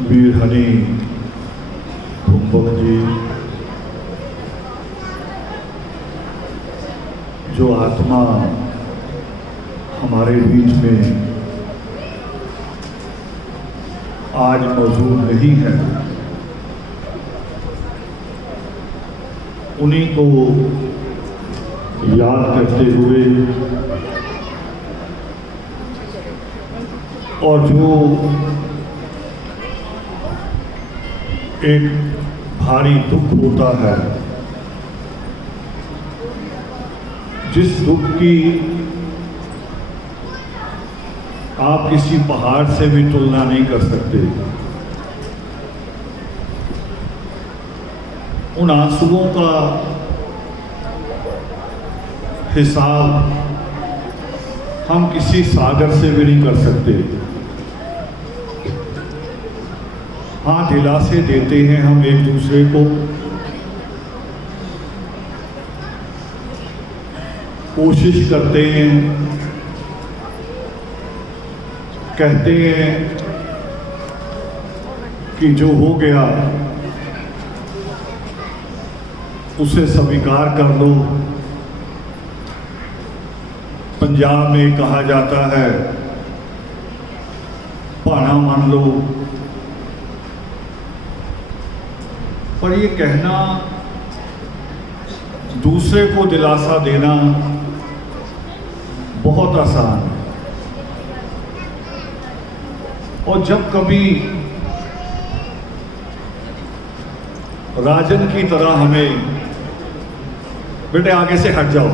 वीर हनी कुंभक जी, जो आत्मा हमारे बीच में आज मौजूद नहीं है, उन्हीं को याद करते हुए और जो एक भारी दुख होता है, जिस दुख की आप किसी पहाड़ से भी तुलना नहीं कर सकते, उन आंसुओं का हिसाब हम किसी सागर से भी नहीं कर सकते। हाँ, दिलासे देते हैं हम एक दूसरे को, कोशिश करते हैं, कहते हैं कि जो हो गया उसे स्वीकार कर लो। पंजाब में कहा जाता है भाना मान लो, पर ये कहना, दूसरे को दिलासा देना बहुत आसान है। और जब कभी राजन की तरह हमें, बेटे आगे से हट जाओ,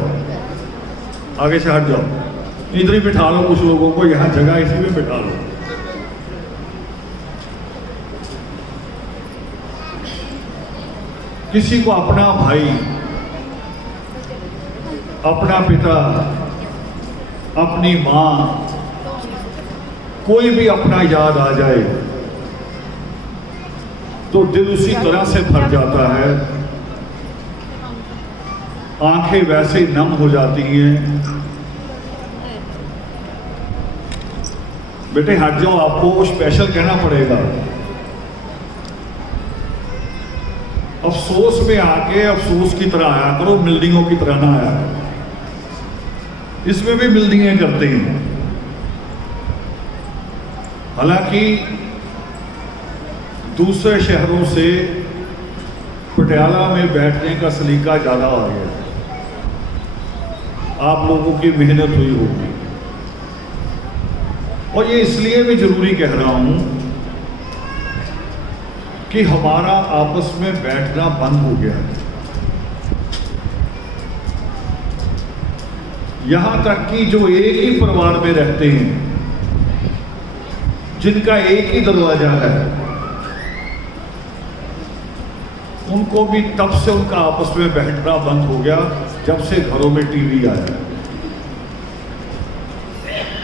आगे से हट जाओ, इधर ही बिठा लो, कुछ लोगों को यहां जगह इसी में बिठा लो। किसी को अपना भाई, अपना पिता, अपनी मां, कोई भी अपना याद आ जाए तो दिल उसी तरह से भर जाता है, आंखें वैसे ही नम हो जाती हैं। बेटे हट जाओ, आपको स्पेशल कहना पड़ेगा। अफसोस में आके अफसोस की तरह आया करो, मिल्डिंगों की तरह ना आया करो। इसमें भी मिल्डिंगें करते हैं। हालांकि दूसरे शहरों से पटियाला में बैठने का सलीका ज़्यादा आ गया, आप लोगों की मेहनत हुई होगी। और ये इसलिए भी जरूरी कह रहा हूं कि हमारा आपस में बैठना बंद हो गया है। यहां तक कि जो एक ही परिवार में रहते हैं, जिनका एक ही दरवाजा है, उनको भी तब से उनका आपस में बैठना बंद हो गया जब से घरों में टीवी आया।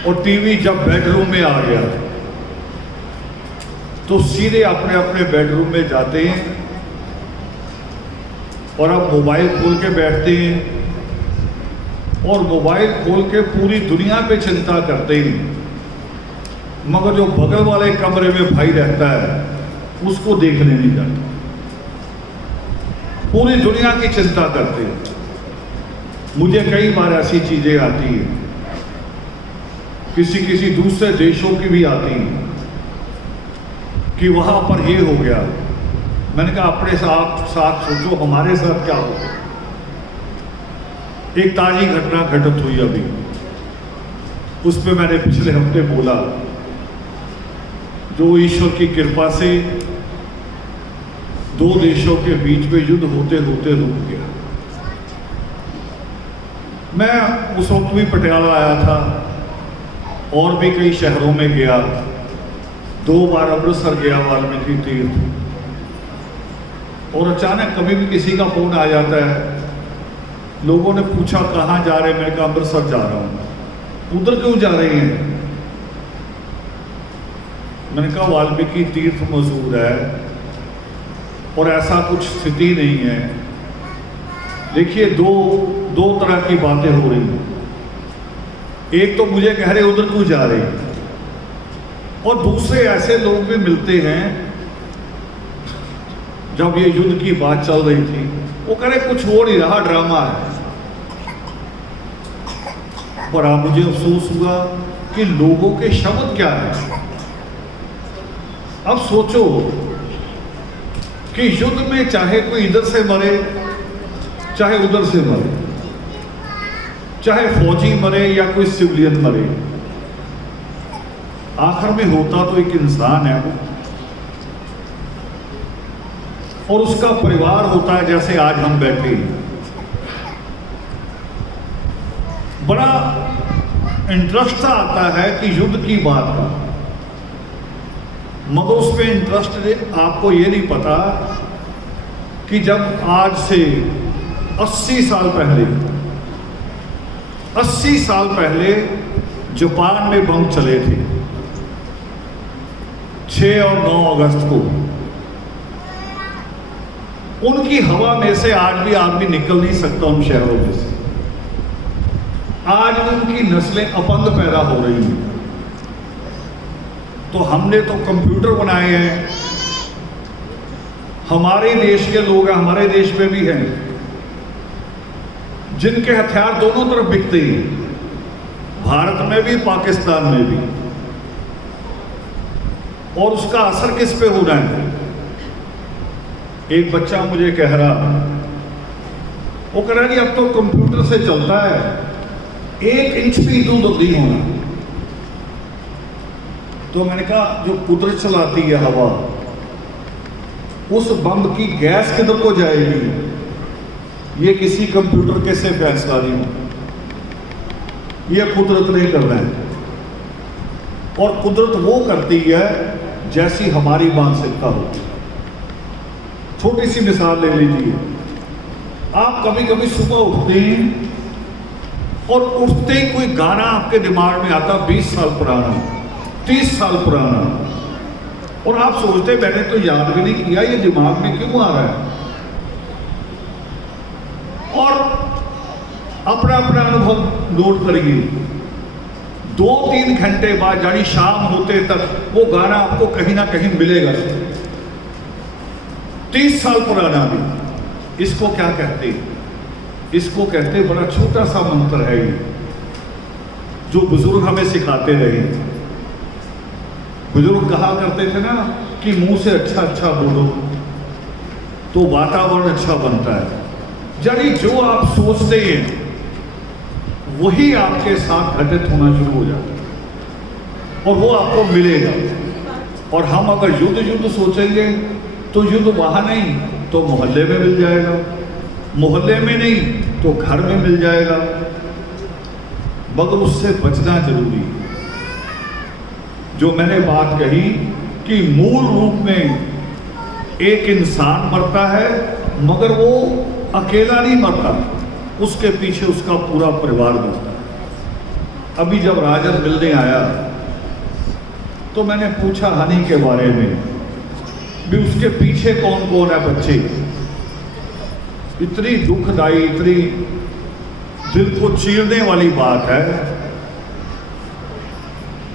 और टीवी जब बेडरूम में आ गया तो सीधे अपने अपने बेडरूम में जाते हैं और अब मोबाइल खोल के बैठते हैं और मोबाइल खोल के पूरी दुनिया पे चिंता करते हैं, मगर जो बगल वाले कमरे में भाई रहता है उसको देखने नहीं जाते। पूरी दुनिया की चिंता करते हैं। मुझे कई बार ऐसी चीजें आती हैं, किसी दूसरे देशों की भी आती हैं कि वहां पर ये हो गया। मैंने कहा अपने साथ सोचो हमारे साथ क्या हो गया। एक ताजी घटना घटित हुई अभी, उस पर मैंने पिछले हफ्ते बोला, जो ईश्वर की कृपा से दो देशों के बीच में युद्ध होते होते रुक गया। मैं उस वक्त भी पटियाला आया था और भी कई शहरों में गया, 2 बार अमृतसर गया वाल्मीकि तीर्थ। और अचानक कभी भी किसी का फोन आ जाता है, लोगों ने पूछा कहाँ जा रहे हैं, मैंने कहा अमृतसर जा रहा हूँ। उधर क्यों जा रहे हैं? मैंने कहा वाल्मीकि तीर्थ मौजूद है और ऐसा कुछ स्थिति नहीं है। देखिए दो तरह की बातें हो रही हैं। एक तो मुझे कह रहे उधर क्यों जा रहे हैं, और दूसरे ऐसे लोग भी मिलते हैं जब ये युद्ध की बात चल रही थी, वो कह रहे कुछ हो नहीं रहा, ड्रामा है। पर अब मुझे अफसोस हुआ कि लोगों के शब्द क्या है। अब सोचो कि युद्ध में चाहे कोई इधर से मरे, चाहे उधर से मरे, चाहे फौजी मरे या कोई सिविलियन मरे, आखिर में होता तो एक इंसान है वो, और उसका परिवार होता है। जैसे आज हम बैठे हैं, बड़ा इंटरेस्ट आता है कि युद्ध की बात का, मगर उस पर इंटरेस्ट आपको ये नहीं पता कि जब आज से 80 साल पहले 80 साल पहले जापान में बम चले थे 6 और 9 अगस्त को, उनकी हवा में से आज भी आदमी निकल नहीं सकता उन शहरों में से। आज उनकी नस्लें अपंग पैदा हो रही हैं। तो हमने तो कंप्यूटर बनाए हैं, हमारे देश के लोग हैं, हमारे देश में भी हैं, जिनके हथियार दोनों तरफ बिकते हैं, भारत में भी पाकिस्तान में भी। और उसका असर किस पे हो रहा है? एक बच्चा मुझे कह रहा, वो कह रहा कि अब तो कंप्यूटर से चलता है, 1 इंच भी इधर उधर नहीं होना। तो मैंने कहा जो कुदरत चलाती है हवा, उस बम की गैस किधर को जाएगी, ये किसी कंप्यूटर के से फैसला नहीं हो, ये कुदरत नहीं करना है। और कुदरत वो करती है जैसी हमारी मानसिकता होती है। छोटी सी मिसाल ले लीजिए, आप कभी कभी सुबह उठते हैं और उठते ही कोई गाना आपके दिमाग में आता 20 साल पुराना, 30 साल पुराना, और आप सोचते मैंने तो याद भी नहीं किया, ये दिमाग में क्यों आ रहा है। और अपना अपना अनुभव नोट करिए, 2-3 घंटे बाद यानी शाम होते तक वो गाना आपको कहीं ना कहीं मिलेगा, 30 साल पुराना भी। इसको क्या कहते हैं? इसको कहते हैं, बड़ा छोटा सा मंत्र है ये, जो बुजुर्ग हमें सिखाते रहे। बुजुर्ग कहा करते थे ना कि मुंह से अच्छा अच्छा बोलो तो वातावरण अच्छा बनता है। यानी जो आप सोचते हैं वही आपके साथ घटित होना शुरू हो जाता है और वो आपको मिलेगा। और हम अगर युद्ध सोचेंगे तो युद्ध वहां नहीं तो मोहल्ले में मिल जाएगा, मोहल्ले में नहीं तो घर में मिल जाएगा, मगर उससे बचना जरूरी है। जो मैंने बात कही कि मूल रूप में एक इंसान मरता है, मगर वो अकेला नहीं मरता, उसके पीछे उसका पूरा परिवार मरता है। अभी जब राजन मिलने आया तो मैंने पूछा हनी के बारे में भी, उसके पीछे कौन कौन है बच्चे। इतनी दुखदाई, इतनी दिल को चीरने वाली बात है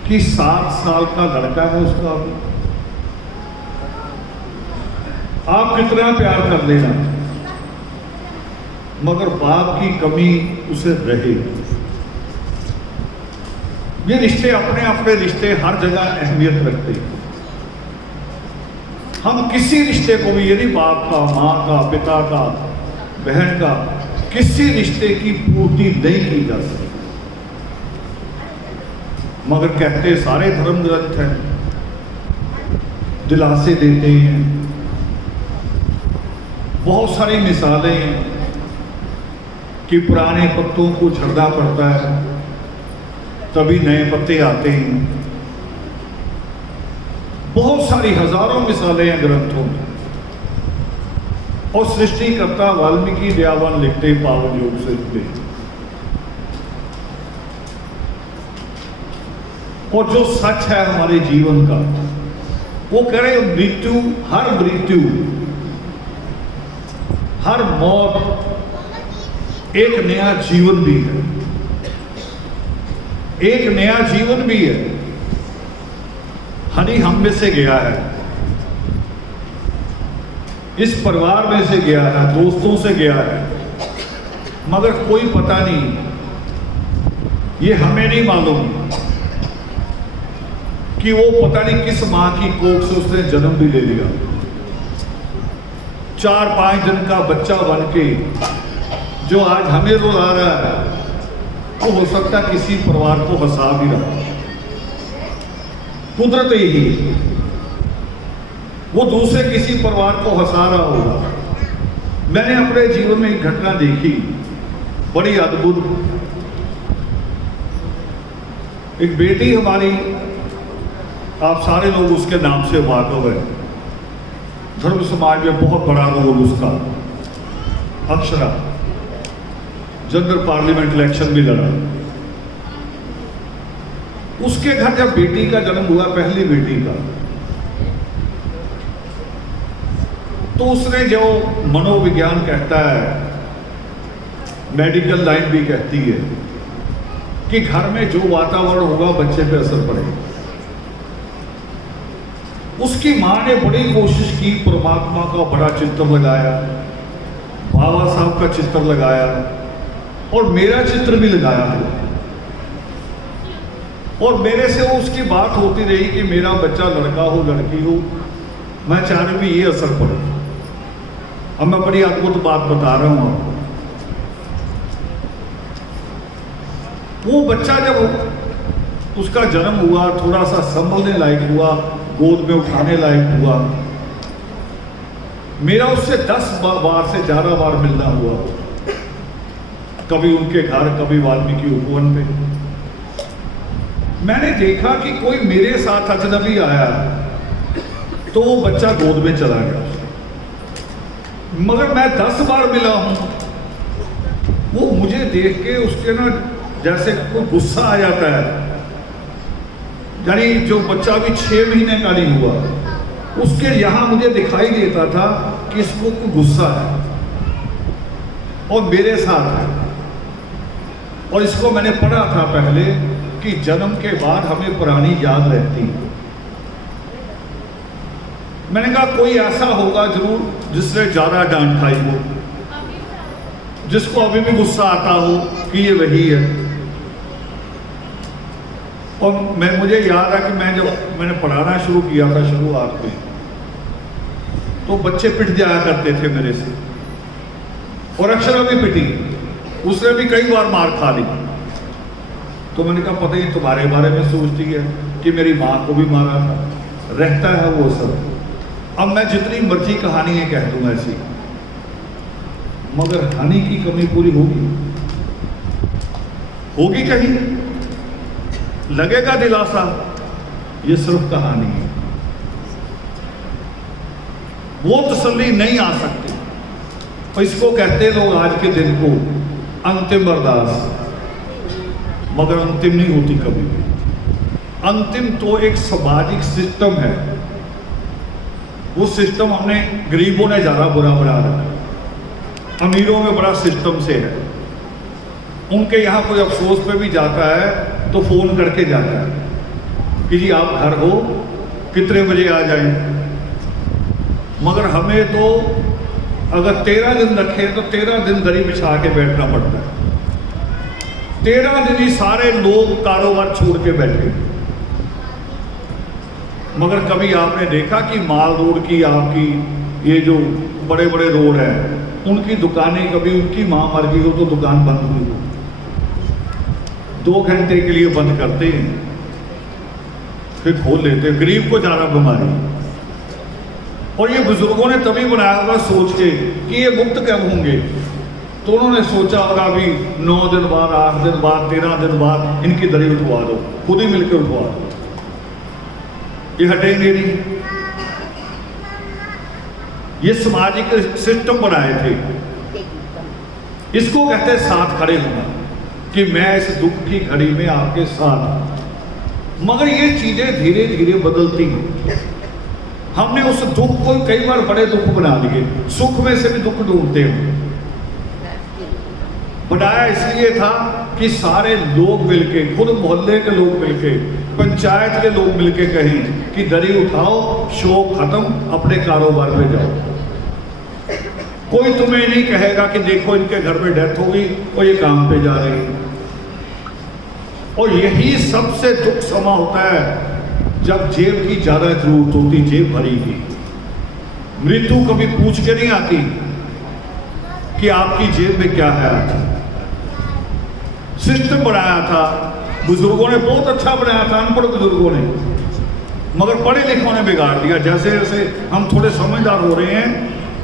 कि 7 साल का लड़का है उसका। आप कितना प्यार कर लेना, मगर बाप की कमी उसे रहे। ये रिश्ते अपने अपने रिश्ते हर जगह अहमियत रखते हैं। हम किसी रिश्ते को भी, यदि बाप का, माँ का, पिता का, बहन का, किसी रिश्ते की पूर्ति नहीं की जा सकती। मगर कहते सारे धर्म ग्रंथ हैं, दिलासे देते हैं, बहुत सारी मिसालें हैं कि पुराने पत्तों को झड़ना पड़ता है तभी नए पत्ते आते हैं। बहुत सारी हजारों मिसालें हैं ग्रंथों में। और सृष्टिकर्ता वाल्मीकि दयावान लिखते पावन योग से लिखते। और जो सच है हमारे जीवन का, वो कह रहे मृत्यु, हर मौत एक नया जीवन भी है, एक नया जीवन भी है। हनी हम में से गया है, इस परिवार में से गया है, दोस्तों से गया है, मगर कोई पता नहीं, ये हमें नहीं मालूम कि वो पता नहीं किस मां की कोख से उसने जन्म भी ले लिया। 4-5 दिन का बच्चा बन के जो आज हमें रुला रहा है, वो हो सकता किसी परिवार को हंसा भी रहा। कुदरत ही वो दूसरे किसी परिवार को हंसा रहा होगा। मैंने अपने जीवन में एक घटना देखी, बड़ी अद्भुत। एक बेटी हमारी, आप सारे लोग उसके नाम से वाकिफ हैं, धर्म समाज में बहुत बड़ा रोल उसका। अक्षरा जनरल पार्लियामेंट इलेक्शन भी लड़ा। उसके घर जब बेटी का जन्म हुआ, पहली बेटी का, तो उसने जो मनोविज्ञान कहता है, मेडिकल लाइन भी कहती है कि घर में जो वातावरण होगा बच्चे पे असर पड़ेगा। उसकी मां ने बड़ी कोशिश की, परमात्मा का बड़ा चित्र लगाया, बाबा साहब का चित्र लगाया और मेरा चित्र भी लगाया है। और मेरे से उसकी बात होती रही कि मेरा बच्चा लड़का हो लड़की हो, मैं चाह रही भी ये असर पड़े। अब मैं बड़ी अद्भुत बात बता रहा हूं आपको। वो बच्चा जब उसका जन्म हुआ, थोड़ा सा संभलने लायक हुआ, गोद में उठाने लायक हुआ, मेरा उससे 10 बार से ज्यादा बार मिलना हुआ। कभी उनके घर, कभी वाल्मीकि उपवन पे। मैंने देखा कि कोई मेरे साथ अजनबी आया तो वो बच्चा गोद में चला गया, मगर मैं 10 बार मिला हूं। वो मुझे देख के उसके ना जैसे कोई गुस्सा आ जाता है, यानी जो बच्चा भी 6 महीने का नहीं हुआ, उसके यहां मुझे दिखाई देता था कि इसको कोई गुस्सा है और मेरे साथ है। और इसको मैंने पढ़ा था पहले कि जन्म के बाद हमें पुरानी याद रहती है। मैंने कहा कोई ऐसा होगा जरूर जिसने ज्यादा डांट खाई हो, जिसको अभी भी गुस्सा आता हो कि ये वही है। और मुझे याद है कि मैंने पढ़ाना शुरू किया था शुरुआत में, तो बच्चे पिट जाया करते थे मेरे से, और अक्षरा भी पिटी, उसने भी कई बार मार खा ली। तो मैंने कहा पता ही तुम्हारे बारे में सोचती है कि मेरी माँ को भी मारा था, रहता है वो सब। अब मैं जितनी मर्जी कहानियां कह दूं ऐसी, मगर हानि की कमी पूरी होगी कहीं, लगेगा दिलासा, ये सिर्फ कहानी है, वो तसल्ली नहीं आ सकती। और इसको कहते लोग आज के दिन को अंतिम अरदास, मगर अंतिम नहीं होती कभी भी। अंतिम तो एक सामाजिक सिस्टम है, वो सिस्टम हमने गरीबों ने ज्यादा बुरा बना रखा है, अमीरों में बड़ा सिस्टम से है। उनके यहाँ कोई अफसोस पे भी जाता है तो फोन करके जाता है कि जी आप घर हो, कितने बजे आ जाएं। मगर हमें तो अगर 13 दिन रखे तो 13 दिन दरी बिछा के बैठना पड़ता है। 13 दिन ही सारे लोग कारोबार छोड़ के बैठे। मगर कभी आपने देखा कि माल रोड की, आपकी ये जो बड़े बड़े रोड हैं, उनकी दुकानें, कभी उनकी मां मर गई हो तो दुकान बंद हुई हो, 2 घंटे के लिए बंद करते हैं, फिर खोल लेते हैं। गरीब को ज्यादा बीमारी। और ये बुजुर्गों ने तभी बनाया होगा सोच के कि ये मुक्त कब होंगे, तो उन्होंने सोचा होगा अभी 9 दिन बाद, 8 दिन बाद, 13 दिन बाद इनकी दरी उठवा दो, खुद ही मिलकर उठवा दो, ये हटेंगे नहीं। ये सामाजिक सिस्टम बनाए थे, इसको कहते हैं साथ खड़े होना, कि मैं इस दुख की घड़ी में आपके साथ। मगर ये चीजें धीरे धीरे बदलती हैं। हमने उस दुख को कई बार बड़े दुख बना दिए, सुख में से भी दुख ढूंढते हैं। बनाया इसलिए था कि सारे लोग मिलके, खुद मोहल्ले के लोग मिलके, पंचायत के लोग मिलके कहें कि दरी उठाओ, शोक खत्म, अपने कारोबार पे जाओ। कोई तुम्हें नहीं कहेगा कि देखो इनके घर में डेथ होगी और ये काम पे जा रही है। और यही सबसे दुख समा होता है जब जेब की ज्यादा जरूरत होती, जेब भरी की। मृत्यु कभी पूछ के नहीं आती कि आपकी जेब में क्या है। सिस्टम बनाया था बुजुर्गों ने, बहुत अच्छा बनाया था अनपढ़ बुजुर्गों ने, मगर पढ़े लिखों ने बिगाड़ दिया। जैसे जैसे हम थोड़े समझदार हो रहे हैं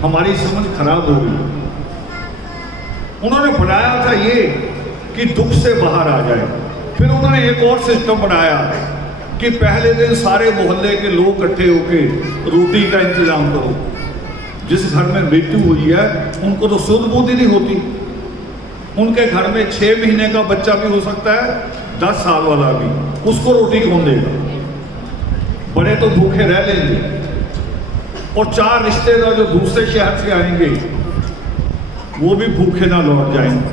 हमारी समझ खराब हो गई। उन्होंने बनाया था ये कि दुख से बाहर आ जाए। फिर उन्होंने एक और सिस्टम बनाया कि पहले दिन सारे मोहल्ले के लोग इकट्ठे होकर रोटी का इंतजाम करो। जिस घर में मृत्यु हुई है उनको तो शुद्ध बुद्धि नहीं होती, उनके घर में 6 महीने का बच्चा भी हो सकता है, 10 साल वाला भी, उसको रोटी कौन देगा? बड़े तो भूखे रह लेंगे। और 4 रिश्तेदार जो दूसरे शहर से आएंगे वो भी भूखे ना लौट जाएंगे।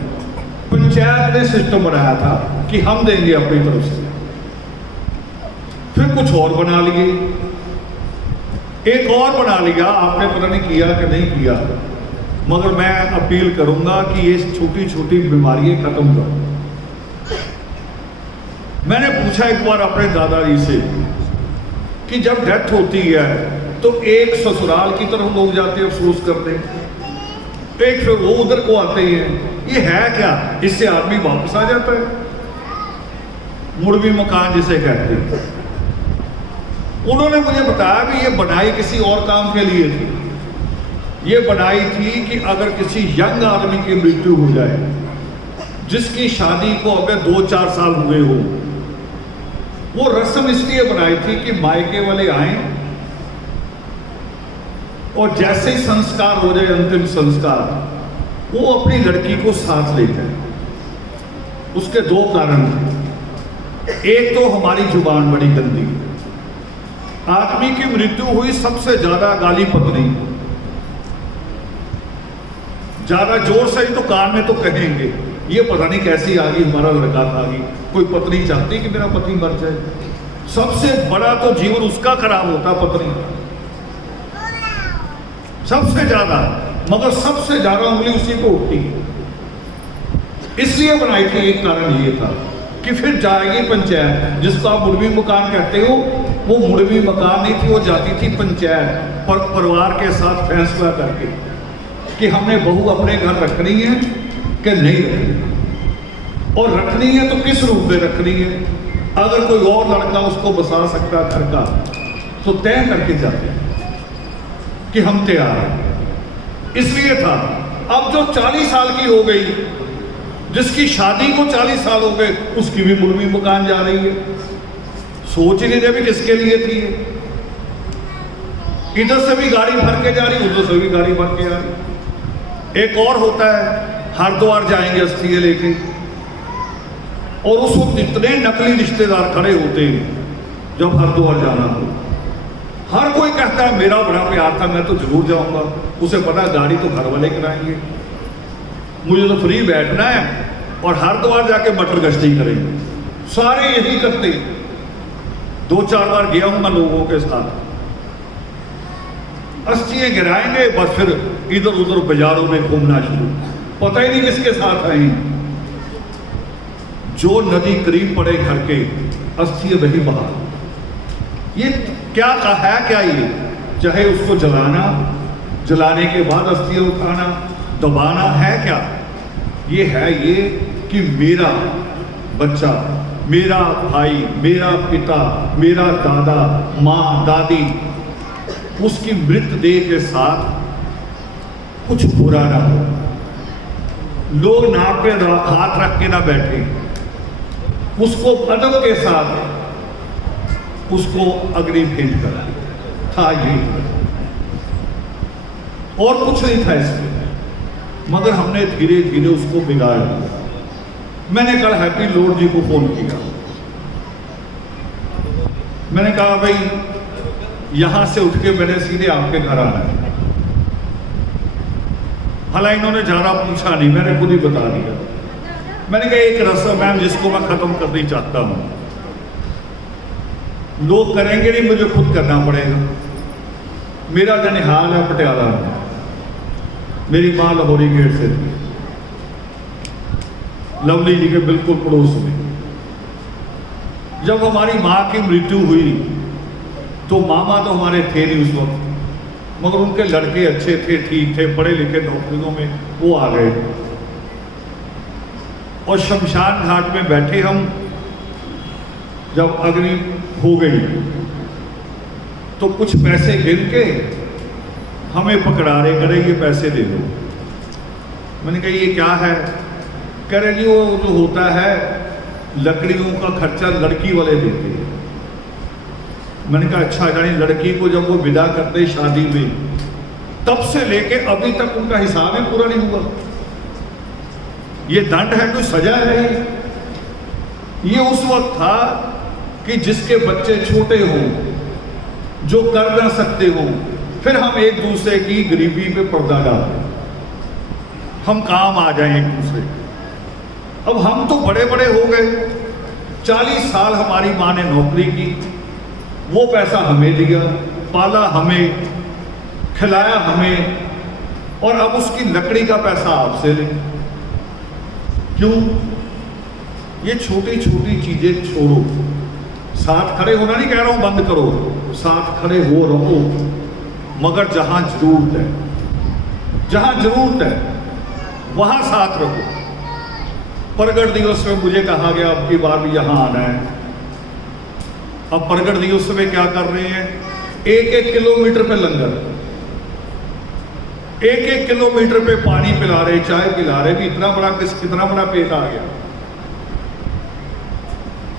पंचायत ने सिस्टम बनाया था कि हम देंगे अपनी तरफ से। फिर कुछ और बना लिए, एक और बना लिया, आपने पता नहीं किया कि नहीं किया, मगर मैं अपील करूंगा कि ये छोटी छोटी बीमारियां खत्म करो। मैंने पूछा एक बार अपने दादाजी से कि जब डेथ होती है तो एक ससुराल की तरफ लोग जाते हैं अफसोस करते हैं, एक फिर वो उधर को आते हैं। ये है क्या? इससे आदमी वापस आ जाता है, मुड़वी मकान जिसे कहते हैं। उन्होंने मुझे बताया कि ये बनाई किसी और काम के लिए थी। ये बनाई थी कि अगर किसी यंग आदमी की मृत्यु हो जाए जिसकी शादी को अगर 2-4 साल हुए हो, वो रस्म इसलिए बनाई थी कि मायके वाले आए और जैसे ही संस्कार हो जाए, अंतिम संस्कार, वो अपनी लड़की को साथ ले जाए। उसके 2 कारण थे। एक तो हमारी जुबान बड़ी गंदी, आदमी की मृत्यु हुई सबसे ज्यादा गाली पत्नी, ज्यादा जोर से ही तो कान में तो कहेंगे ये पता नहीं कैसी आ गई, हमारा लड़का था गई। कोई पत्नी चाहती कि मेरा पति मर जाए? सबसे बड़ा तो जीवन उसका खराब होता पत्नी का, सबसे ज्यादा, मगर सबसे ज्यादा उंगली उसी को उठती है। इसलिए बनाई थी, एक कारण ये था कि फिर जाएगी पंचायत, जिसको आप मुड़वी मकान कहते हो, वो मुड़वी मकान नहीं थी, वो जाती थी पंचायत पर परिवार के साथ फैसला करके कि हमने बहू अपने घर रखनी है कि नहीं रखनी, और रखनी है तो किस रूप में रखनी है। अगर कोई और लड़का उसको बसा सकता घर का तो तय करके जाते कि हम तैयार हैं। इसलिए था। अब जो 40 साल की हो गई, जिसकी शादी को 40 साल हो गए, उसकी भी मुड़वी मकान जा रही है। सोच ही नहीं रहे भी किसके लिए थी। इधर से भी गाड़ी भर के जा रही, उधर से भी गाड़ी भर के आ रही। एक और होता है, हरिद्वार जाएंगे अस्थियां लेके, और उस वक्त इतने नकली रिश्तेदार खड़े होते हैं जब हरिद्वार जाना हो। हर कोई कहता है मेरा बड़ा प्यार था, मैं तो जरूर जाऊंगा। उसे पता गाड़ी तो घर वाले कराएंगे, मुझे तो फ्री बैठना है और हरिद्वार जाके मटर गश्ती करेंगे। सारे यही करते। 2-4 बार गया हूं मैं लोगों के साथ। अस्थियां गिराएंगे, बस फिर इधर उधर बाजारों में घूमना शुरू, पता ही नहीं किसके साथ आए। जो नदी करीब पड़े घर के, अस्थियां वही बहा। ये क्या कहा है? क्या ये चाहे उसको जलाना, जलाने के बाद अस्थियां उठाना, दबाना है क्या? ये है ये कि मेरा बच्चा, मेरा भाई, मेरा पिता, मेरा दादा, माँ, दादी, उसकी मृतदेह के साथ कुछ बुरा ना हो। लोग नाक पे हाथ रख के ना बैठे, उसको अदब के साथ उसको अग्नि भेंट करा था। ये और कुछ नहीं था इसमें, मगर हमने धीरे धीरे उसको बिगाड़ दिया। मैंने कल हैप्पी लॉर्ड जी को फोन किया। मैंने कहा भाई यहां से उठ के मैंने सीधे आपके घर आना है। हालांकि इन्होंने ज़्यादा पूछा नहीं, मैंने खुद ही बता दिया। मैंने कहा एक रस्म है जिसको मैं खत्म करना चाहता हूं। लोग करेंगे नहीं, मुझे खुद करना पड़ेगा। मेरा ननिहाल है पटियाला में, मेरी माँ लाहौरी गेट से थी, लवली जी के बिल्कुल पड़ोस में। जब हमारी माँ की मृत्यु हुई तो मामा तो हमारे थे नहीं उस वक्त, मगर उनके लड़के अच्छे थे, ठीक थे, पढ़े लिखे, नौकरियों में वो आ गए। और शमशान घाट में बैठे हम, जब अग्नि हो गई तो कुछ पैसे गिन के हमें पकड़ा रहे, करे ये पैसे दे दो। मैंने कहा ये क्या है? कह रहे जी वो जो होता है लकड़ियों का खर्चा लड़की वाले देते हैं। मैंने कहा अच्छा, यानी लड़की को जब वो विदा करते शादी में, तब से लेके अभी तक उनका हिसाब ही पूरा नहीं हुआ। ये दंड है, कोई सजा है? ये उस वक्त था कि जिसके बच्चे छोटे हों, जो कर ना सकते हों, फिर हम एक दूसरे की गरीबी पे पर्दा डालें, हम काम आ जाएं एक दूसरे। अब हम तो बड़े बड़े हो गए, 40 साल हमारी माँ ने नौकरी की, वो पैसा हमें दिया, पाला हमें, खिलाया हमें, और अब उसकी लकड़ी का पैसा आपसे ले। क्यों? ये छोटी छोटी चीजें छोड़ो, साथ खड़े होना नहीं कह रहा हूं बंद करो, साथ खड़े हो रहो, मगर जहां जरूरत है, जहां जरूरत है वहां साथ रहो। प्रगट दिवस में मुझे कहा गया अब की बार भी यहां आना है। अब प्रगट दिवस में क्या कर रहे हैं? 1-1 किलोमीटर पे लंगर, 1-1 किलोमीटर पे पानी पिला रहे, चाय पिला रहे। भी इतना बड़ा कितना बड़ा पेट आ गया।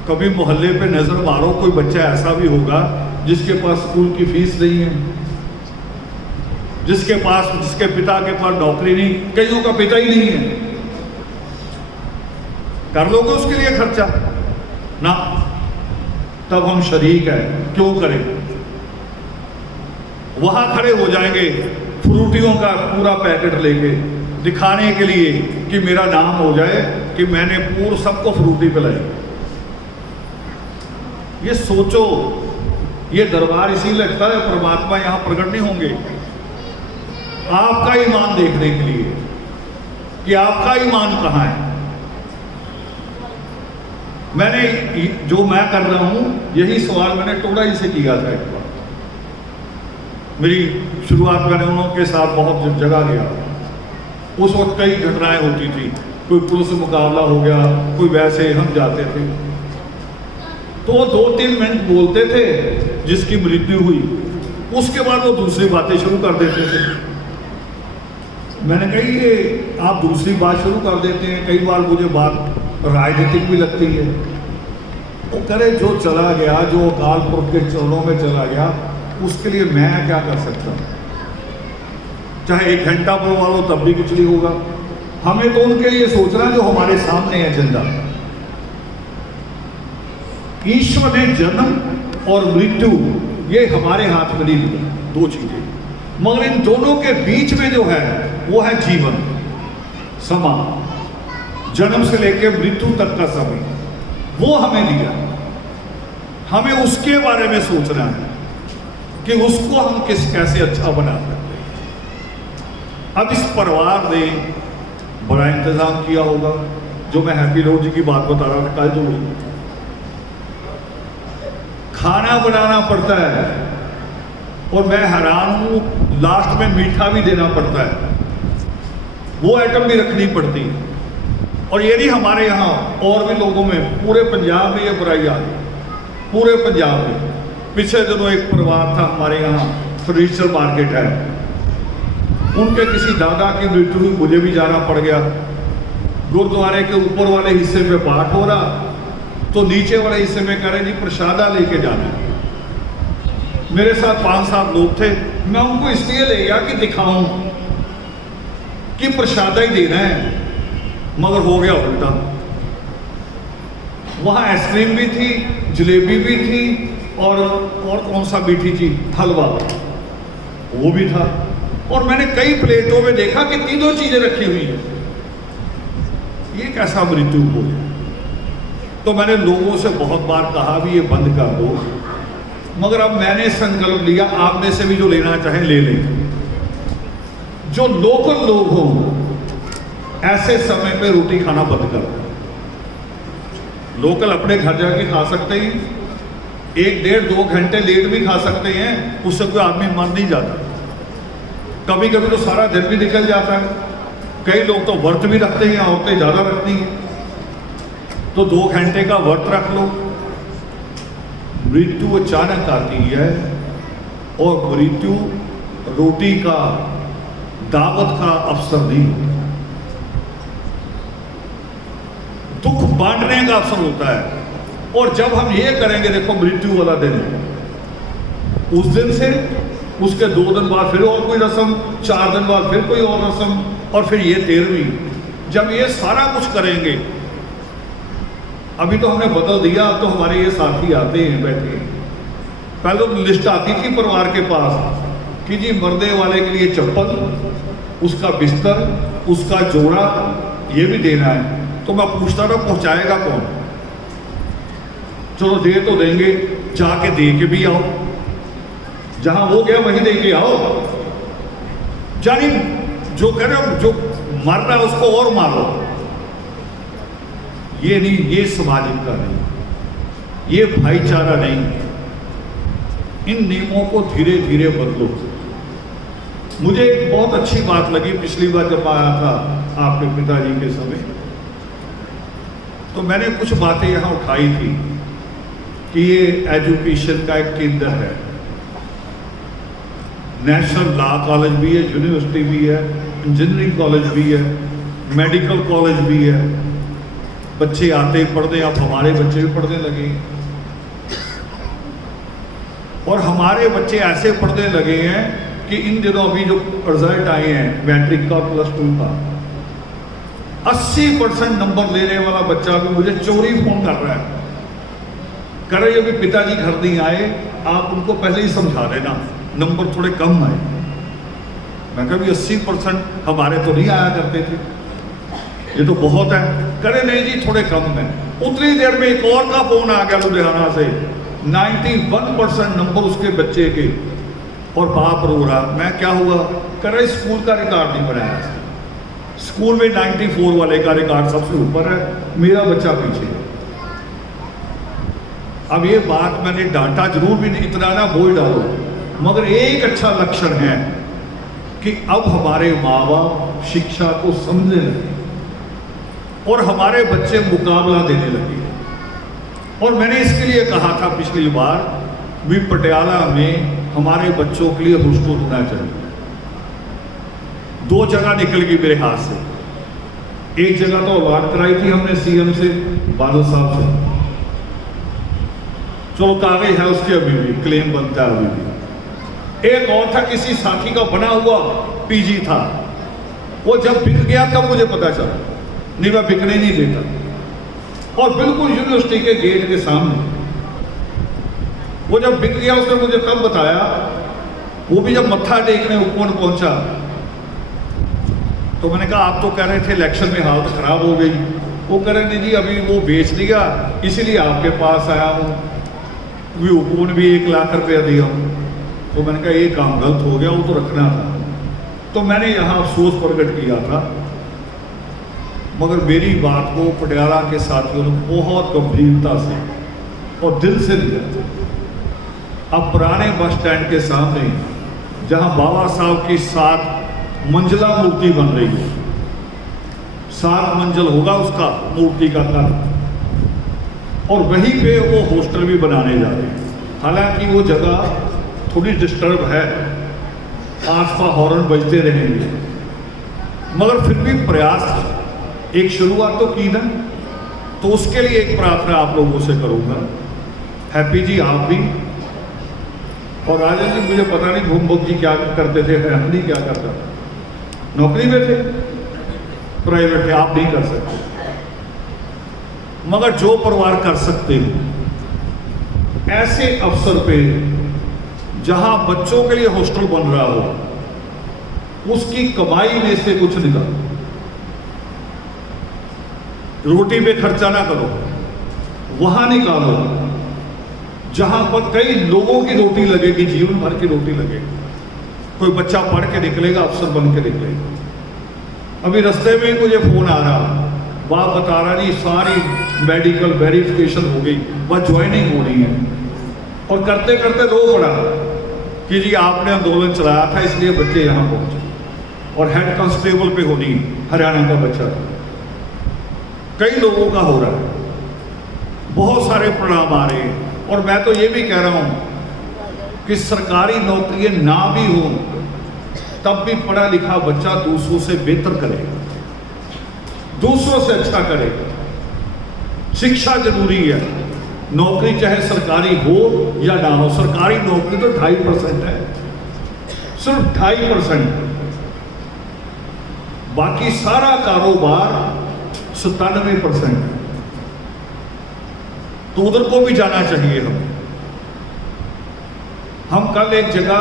कभी मोहल्ले पे नजर मारो, कोई बच्चा ऐसा भी होगा जिसके पास स्कूल की फीस नहीं है, जिसके पिता के पास नौकरी नहीं, कईयों का पिता ही नहीं है। कर लोगे उसके लिए खर्चा ना? तब हम शरीक हैं, क्यों करें? वहां खड़े हो जाएंगे फ्रूटियों का पूरा पैकेट लेके, दिखाने के लिए कि मेरा नाम हो जाए कि मैंने पूरा सबको फ्रूटी पिलाई। ये सोचो, ये दरबार इसीलिए लगता है परमात्मा यहां प्रकट नहीं होंगे आपका ईमान देखने के लिए कि आपका ईमान कहां है। मैंने जो मैं कर रहा हूं, यही सवाल मैंने टोड़ा ही से किया था एक बार। मेरी शुरुआत मैंने उनके साथ बहुत जगह गया, उस वक्त कई घटनाएं होती थी, कोई पुलिस मुकाबला हो गया, कोई वैसे हम जाते थे, तो वो 2-3 मिनट बोलते थे जिसकी मृत्यु हुई, उसके बाद वो दूसरी बातें शुरू कर देते थे। मैंने कही ये आप दूसरी बात शुरू कर देते हैं, कई बार मुझे बात राजनीतिक भी लगती है। वो करे जो चला गया, जो अकाल पुरख के चरणों में चला गया, उसके लिए मैं क्या कर सकता हूँ? चाहे 1 घंटा बुलवा लो तब भी कुछ नहीं होगा। हमें तो उनके लिए सोचना जो हमारे सामने है एजेंडा। ईश्वर ने जन्म और मृत्यु ये हमारे हाथ में नहीं दिया, 2 चीजें, मगर इन दोनों के बीच में जो है वो है जीवन, समा, जन्म से लेकर मृत्यु तक का समय, वो हमें दिया। हमें उसके बारे में सोचना है कि उसको हम कैसे अच्छा बना सकते हैं। अब इस परिवार ने बड़ा इंतजाम किया होगा, जो मैं हैप्पी रोज जी की बात बता रहा था, कल जो खाना बनाना पड़ता है, और मैं हैरान हूं, लास्ट में मीठा भी देना पड़ता है, वो आइटम भी रखनी पड़ती है। और ये नहीं हमारे यहाँ, और भी लोगों में, पूरे पंजाब में ये बुराई आ गई, पूरे पंजाब में। पिछले दिनों एक परिवार था हमारे यहाँ, फर्नीचर मार्केट है, उनके किसी दादा की मृत्यु हुई, मुझे भी जाना पड़ गया। गुरुद्वारे के ऊपर वाले हिस्से में पाठ हो रहा, तो नीचे वाले हिस्से में कह रहे जी प्रसादा लेके जाना। मेरे साथ 5-7 लोग थे, मैं उनको इसलिए ले गया कि दिखाऊं कि प्रसादा ही देना है, मगर हो गया उल्टा। वहां आइसक्रीम भी थी, जलेबी भी थी, और कौन सा मीठी चीज, हलवा, वो भी था। और मैंने कई प्लेटों में देखा कि तीनों चीजें रखी हुई हैं। ये कैसा मृत्यु हो गया? तो मैंने लोगों से बहुत बार कहा भी ये बंद कर दो, मगर अब मैंने संकल्प लिया, आप में से भी जो लेना चाहें ले लें। जो लोकल लोग हों ऐसे समय पे रोटी खाना बंद कर दें। लोकल अपने घर जाके खा सकते हैं, 1-1.5-2 घंटे लेट भी खा सकते हैं, उससे कोई आदमी मर नहीं जाता। कभी कभी तो सारा दिन भी निकल जाता है। कई लोग तो व्रत भी रखते हैं, औरतें ज़्यादा रखती हैं, तो 2 घंटे का व्रत रख लो। मृत्यु अचानक आती है और मृत्यु रोटी का, दावत का अवसर नहीं होता, दुख बांटने का अवसर होता है। और जब हम ये करेंगे, देखो मृत्यु वाला दिन, उस दिन से उसके 2 दिन बाद फिर और कोई रस्म, 4 दिन बाद फिर कोई और रस्म, और फिर ये 13वीं, जब ये सारा कुछ करेंगे, अभी तो हमने बदल दिया, अब तो हमारे ये साथी आते हैं, बैठे हैं। पहले तो लिस्ट आती थी परिवार के पास कि जी मरने वाले के लिए चप्पल, उसका बिस्तर, उसका जोड़ा, ये भी देना है। तो मैं पूछता था पहुंचाएगा कौन? चलो दे तो देंगे, जाके दे के भी आओ, जहां वो गया वहीं दे के आओ। जानी जो कह रहे हो, जो मर रहा है उसको और मारो, ये नहीं, ये सामाजिकता नहीं, ये भाईचारा नहीं। इन नियमों को धीरे धीरे बदलो। मुझे एक बहुत अच्छी बात लगी पिछली बार जब आया था आपके पिताजी के समय, तो मैंने कुछ बातें यहाँ उठाई थी कि ये एजुकेशन का एक केंद्र है, नेशनल लॉ कॉलेज भी है, यूनिवर्सिटी भी है, इंजीनियरिंग कॉलेज भी है, मेडिकल कॉलेज भी है। बच्चे आते पढ़ने, अब हमारे बच्चे भी पढ़ने लगे, और हमारे बच्चे ऐसे पढ़ने लगे हैं कि इन दिनों अभी जो रिजल्ट आए हैं मैट्रिक का, +2 का, 80% नंबर लेने वाला बच्चा भी मुझे चोरी फोन कर रहा है, कह रहे अभी पिताजी घर नहीं आए, आप उनको पहले ही समझा देना, नंबर थोड़े कम आए। मैं कहा 80% हमारे तो नहीं आया करते थे, ये तो बहुत है। करे नहीं जी थोड़े कम है। उतनी देर में एक और का फोन आ गया लुधियाना से, 91% नंबर उसके बच्चे के, और बाप रो रहा। मैं क्या हुआ? कह रहे स्कूल का रिकॉर्ड नहीं बनाया, स्कूल में 94 वाले का रिकॉर्ड सबसे ऊपर है, मेरा बच्चा पीछे। अब ये बात मैंने डांटा जरूर भी नहीं, इतना ना बोल डालो, मगर एक अच्छा लक्षण है कि अब हमारे माँ बाप शिक्षा को समझने लगे और हमारे बच्चे मुकाबला देने लगे। और मैंने इसके लिए कहा था पिछली बार भी, पटियाला में हमारे बच्चों के लिए हॉस्टल होना चाहिए। 2 जगह निकल गई मेरे हाथ से। एक जगह तो अवार्ड कराई थी हमने सीएम से, बादल साहब से, चलो कागज है उसके, अभी भी क्लेम बनता है अभी भी। एक और था, किसी साथी का बना हुआ पीजी था, वो जब बिक गया तब मुझे पता चला, नहीं मैं बिकने नहीं देता। और बिल्कुल यूनिवर्सिटी के गेट के सामने वो जब बिक गया, उसने मुझे तब बताया, वो भी जब मत्था टेकने ऊपर पहुंचा, तो मैंने कहा आप तो कह रहे थे इलेक्शन में हालत खराब हो गई। वो कह रहे नहीं जी अभी वो बेच दिया, इसीलिए आपके पास आया हूँ, भी उपवन भी 1 लाख रुपया दिया हूँ। तो मैंने कहा ये काम गलत हो गया, वो तो रखना था। तो मैंने यहाँ अफसोस प्रकट किया था, मगर मेरी बात को पटियाला के साथियों ने बहुत गंभीरता से और दिल से लिया था। अब पुराने बस स्टैंड के सामने जहाँ बाबा साहब की 7 मंजिला मूर्ति बन रही है, 7 मंजिल होगा उसका मूर्ति का घर, और वहीं पे वो हॉस्टल भी बनाने जा रहे हैं। हालांकि वो जगह थोड़ी डिस्टर्ब है, आसपास हॉर्न बजते रहेंगे, मगर फिर भी प्रयास, एक शुरुआत तो की ना। तो उसके लिए एक प्रार्थना आप लोगों से करूंगा। हैप्पी जी आप भी, और राजन जी मुझे पता नहीं भूमभुक जी क्या करते थे, नहीं क्या करता था, नौकरी में थे, प्राइवेट थे, आप नहीं कर सकते। मगर जो परिवार कर सकते हो, ऐसे अवसर पे जहां बच्चों के लिए हॉस्टल बन रहा हो, उसकी कमाई में से कुछ निकालो। रोटी पे खर्चा ना करो, वहां निकालो जहां पर कई लोगों की रोटी लगेगी, जीवन भर की रोटी लगेगी। कोई बच्चा पढ़ के निकलेगा, अफसर बन के निकलेगा। अभी रास्ते में ही मुझे फ़ोन आ रहा, वह बता रहा जी सारी मेडिकल वेरिफिकेशन हो गई, वह ज्वाइनिंग होनी है। और करते करते रो पड़ा कि जी आपने आंदोलन चलाया था इसलिए बच्चे यहाँ पहुँचे, और हेड कांस्टेबल पे होनी हरियाणा का बच्चा था। कई लोगों का हो रहा है, बहुत सारे परिणाम आ रहे हैं। और मैं तो ये भी कह रहा हूँ कि सरकारी नौकरियाँ ना भी हो तब भी पढ़ा लिखा बच्चा दूसरों से बेहतर करेगा, दूसरों से अच्छा करेगा। शिक्षा जरूरी है, नौकरी चाहे सरकारी हो या ना हो। सरकारी नौकरी तो 2.5% है, सिर्फ 2.5%। बाकी सारा कारोबार 97% है। तो उधर को भी जाना चाहिए। हम कल एक जगह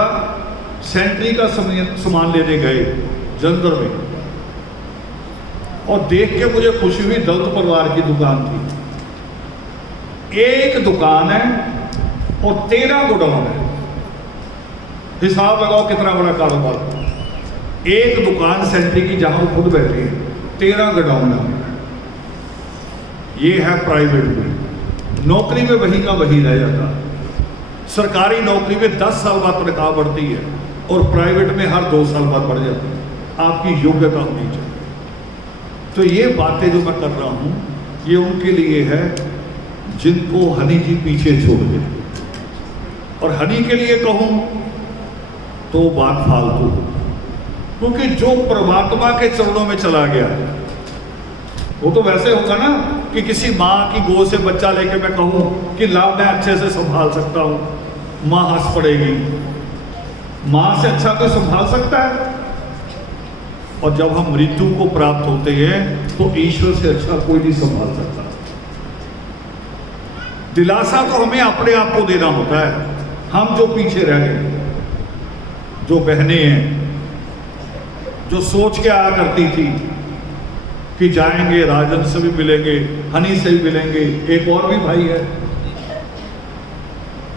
सेंट्री का सामान लेने गए जलंधर में, और देख के मुझे खुशी हुई। दलित परिवार की दुकान थी, एक दुकान है और 13 गोडाउन है। हिसाब लगाओ कितना बड़ा कारोबार। एक दुकान सेंट्री की जहां वो खुद बैठे हैं, 13 गोडाउन है। ये है प्राइवेट में। नौकरी में वही का वही रह जाता। सरकारी नौकरी में 10 साल बाद तनख्वाह बढ़ती है और प्राइवेट में हर 2 साल बाद बढ़ जाती है। आपकी योग्यता होनी चाहिए। तो ये बातें जो मैं कर रहा हूँ ये उनके लिए है जिनको हनी जी पीछे छोड़ गए। और हनी के लिए कहूँ तो बात फालतू, क्योंकि जो परमात्मा के चरणों में चला गया वो तो वैसे होगा ना कि किसी माँ की गोद से बच्चा लेके मैं कहूँ कि लाभ मैं अच्छे से संभाल सकता हूँ, माँ हंस पड़ेगी। माँ से अच्छा कोई संभाल सकता है? और जब हम मृत्यु को प्राप्त होते हैं तो ईश्वर से अच्छा कोई नहीं संभाल सकता। दिलासा तो हमें अपने आप को देना होता है। हम जो पीछे रह गए, जो बहनें हैं जो सोच के आया करती थी कि जाएंगे राजन से भी मिलेंगे, हनी से भी मिलेंगे, एक और भी भाई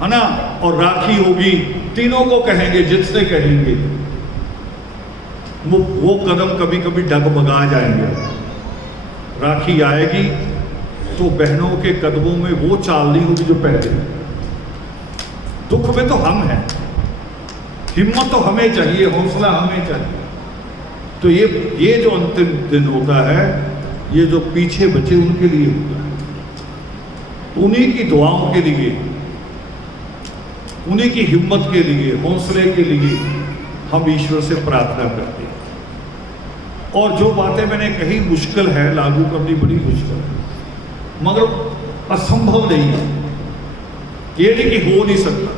है ना, और राखी होगी, तीनों को कहेंगे, जिससे कहेंगे वो कदम कभी कभी डगमगा जाएंगे। राखी आएगी तो बहनों के कदमों में वो चाल नहीं होगी जो पहले। दुख में तो हम हैं, हिम्मत तो हमें चाहिए, हौसला हमें चाहिए। तो ये जो अंतिम दिन होता है, ये जो पीछे बचे उनके लिए होता है। उन्हीं की दुआओं के लिए, उन्हीं की हिम्मत के लिए, हौसले के लिए हम ईश्वर से प्रार्थना करते हैं। और जो बातें मैंने कही मुश्किल है लागू करनी, बड़ी मुश्किल है, मगर असंभव नहीं है। ये नहीं कि हो नहीं सकता।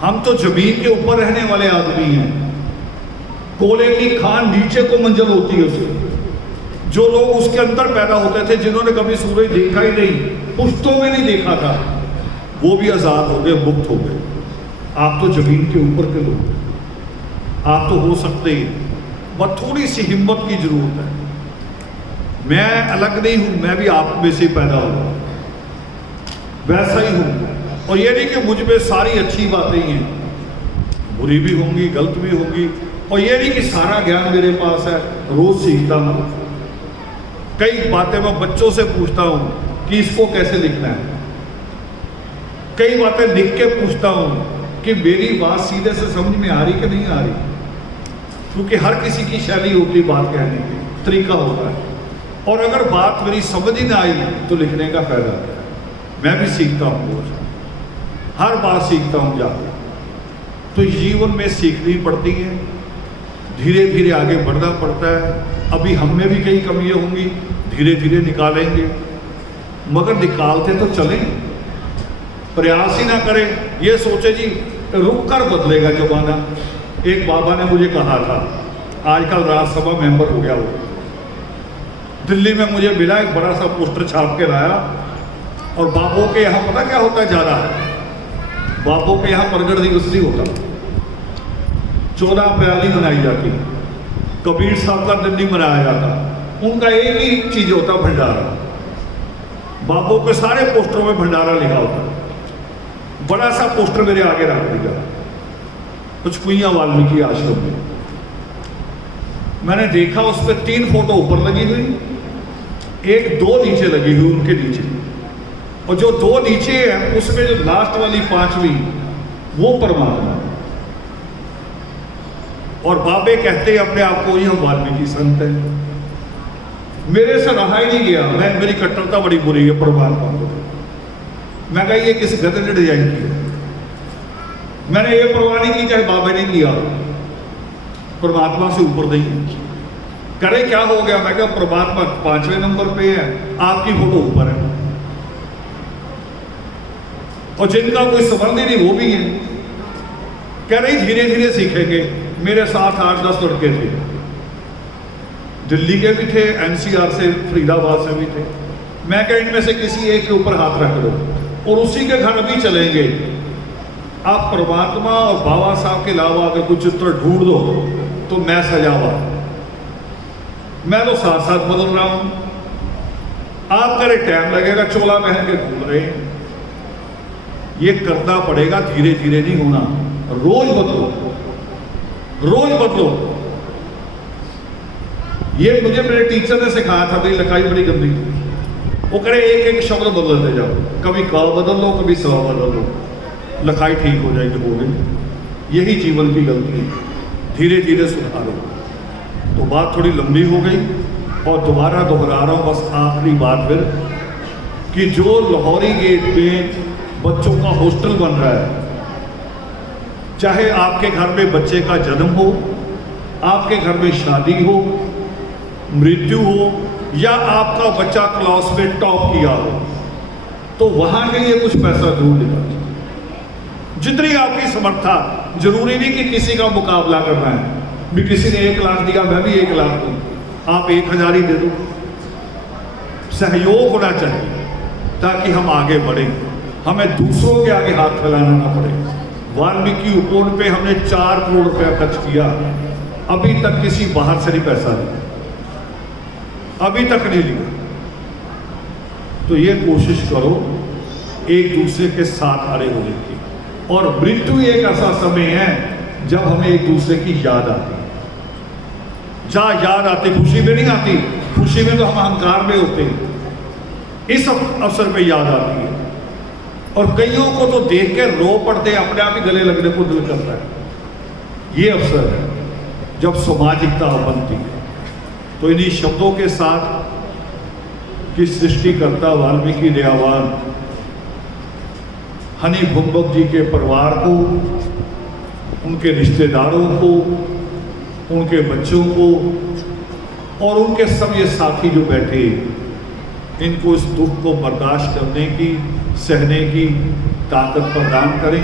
हम तो जमीन के ऊपर रहने वाले आदमी हैं। कोयले की खान नीचे को मंजिल होती है उसे। जो लोग उसके अंदर पैदा होते थे, जिन्होंने कभी सूरज देखा ही नहीं, पुश्तों में नहीं देखा था, वो भी आजाद हो गए, मुक्त हो गए। आप तो जमीन के ऊपर के लोग, आप तो हो सकते हैं, बस थोड़ी सी हिम्मत की जरूरत है। मैं अलग नहीं हूं, मैं भी आप में से पैदा हुआ, वैसा ही हूं। और ये नहीं कि मुझ में सारी अच्छी बातें ही हैं, बुरी भी होंगी, गलत भी होंगी। और ये नहीं कि सारा ज्ञान मेरे पास है, रोज सीखता हूँ। कई बातें मैं बच्चों से पूछता हूँ कि इसको कैसे लिखना है। कई बातें लिख के पूछता हूँ कि मेरी बात सीधे से समझ में आ रही कि नहीं आ रही, क्योंकि हर किसी की शैली होती, बात कहने की तरीका होता है। और अगर बात मेरी समझ ही ना आई तो लिखने का फायदा है। मैं भी सीखता हूँ रोज, हर बार सीखता हूँ जाके। तो जीवन में सीखनी पड़ती है, धीरे धीरे आगे बढ़ना पड़ता है। अभी हम में भी कई कमियां होंगी, धीरे धीरे निकालेंगे, मगर निकालते तो चलें, प्रयास ही ना करें। ये सोचे जी रुक कर बदलेगा जमाना। एक बाबा ने मुझे कहा था, आजकल राज्यसभा मेंबर हो गया वो, दिल्ली में मुझे मिला, एक बड़ा सा पोस्टर छाप के लाया। और बाबू के यहाँ पता क्या होता है जा रहा है, बाबू के यहाँ प्रगट दिवस नहीं होता, 14 अप्रैल नहीं मनाई जाती, कबीर साहब का दिन नहीं मनाया जाता। उनका एक ही चीज होता, भंडारा। बाबू के सारे पोस्टरों में भंडारा लिखा होता। बड़ा सा पोस्टर मेरे आगे रख दिया, पचकुइयां वाल्मीकि आश्रम में। मैंने देखा उस पर 3 फोटो ऊपर लगी हुई, 1-2 नीचे लगी हुई, उनके नीचे, और जो 2 नीचे है उसमें जो लास्ट वाली 5वीं वो परमात्मा। और बाबे कहते हैं अपने आप को ये वाल्मीकि संत है। मेरे से रहा ही नहीं गया, मेरी कट्टरता बड़ी बुरी है परमात्मा को। मैं कहा ये किस गधे ने डिजाइन किया। मैंने ये परवाह नहीं की चाहे बाबे ने किया, परमात्मा से ऊपर नहीं है। करे क्या हो गया? मैं कहा परमात्मा 5वें नंबर पे है, आपकी फोटो ऊपर है, और जिनका कोई संबंध ही नहीं वो भी है। कह रही धीरे धीरे सीखेंगे। मेरे साथ 8-10 लड़के थे, दिल्ली के भी थे, एनसीआर से, फरीदाबाद से भी थे। मैं कहा इनमें से किसी एक के ऊपर हाथ रख दो और उसी के घर भी चलेंगे। आप परमात्मा और बाबा साहब के अलावा अगर कुछ चित्र ढूंढ दो तो मैं सजावा। मैं तो साथ साथ बदल रहा हूं, आप करे टाइम लगेगा, चोला पहन के घूम रहे हैं। ये करना पड़ेगा, धीरे धीरे नहीं होना। रोज बदलो, रोज बदलो। ये मुझे मेरे टीचर ने सिखाया था, मेरी लिखाई बड़ी गंदी थी। वो करे एक शब्द बदलते जाओ, कभी क बदल लो, कभी स बदल लो, लिखाई ठीक हो जाएगी, हो गई। यही जीवन की गलती है, धीरे धीरे सुधारो। तो बात थोड़ी लंबी हो गई और दोबारा दोहरा रहा हूँ बस आखिरी बात फिर, कि जो लाहौरी गेट में बच्चों का हॉस्टल बन रहा है, चाहे आपके घर में बच्चे का जन्म हो, आपके घर में शादी हो, मृत्यु हो, या आपका बच्चा क्लास में टॉप किया हो, तो वहां के लिए कुछ पैसा जरूर देना, जितनी आपकी समर्था। जरूरी नहीं कि किसी का मुकाबला करना है, भी किसी ने 1 लाख दिया मैं भी 1 लाख दूं, आप 1000 ही दे दो। सहयोग होना चाहिए ताकि हम आगे बढ़े, हमें दूसरों के आगे हाथ फैलाना ना पड़े। वाल्मीकि उपवन पे हमने 4 करोड़ रुपया खर्च किया, अभी तक किसी बाहर से नहीं पैसा लिया, अभी तक नहीं लिया। तो ये कोशिश करो एक दूसरे के साथ खड़े होने की। और मृत्यु एक ऐसा समय है जब हमें एक दूसरे की याद आती है। जहां याद आती, खुशी में नहीं आती, खुशी में तो हम अहंकार में होते हैं, इस अवसर पे याद आती है। और कईयों को तो देख के रो पड़ते हैं, अपने आप ही गले लगने को दिल करता है। ये अवसर है जब सामाजिकता बनती है। तो इन्हीं शब्दों के साथ कि सृष्टिकर्ता वाल्मीकि दयावान हनी भुम्बक जी के परिवार को, उनके रिश्तेदारों को, उनके बच्चों को और उनके सब ये साथी जो बैठे, इनको इस दुख को बर्दाश्त करने की, सहने की ताकत प्रदान करें।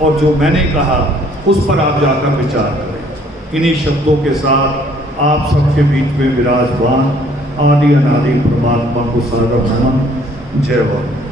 और जो मैंने कहा उस पर आप जाकर विचार करें। इन्हीं शब्दों के साथ आप सबके बीच में विराजमान आदि अनादि परमात्मा को सादर नमन। जय वाल्मीकि।